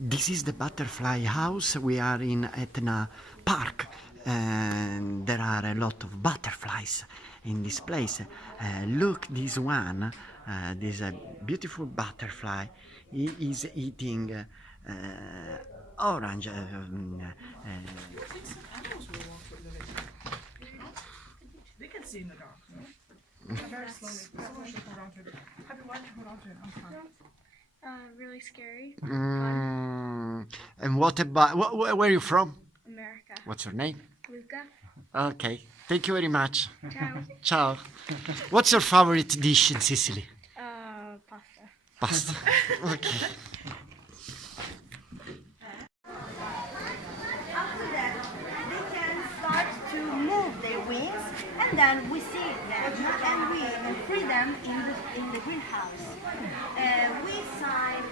This is the butterfly house. We are in Etna Park, and there are a lot of butterflies in this place. Look, this one, this beautiful butterfly, he is eating orange. They can see in the dark. No? Very slowly. Someone should hold on to it. How do I hold on to it? I'm fine. Really scary. And what about where are you from? America. What's your name? Luca. Okay, thank you very much. Ciao. Ciao. What's your favorite dish in Sicily? Pasta. Pasta. Okay. After that, they can start to move their wings, and then we see them and we free them in the greenhouse. We sign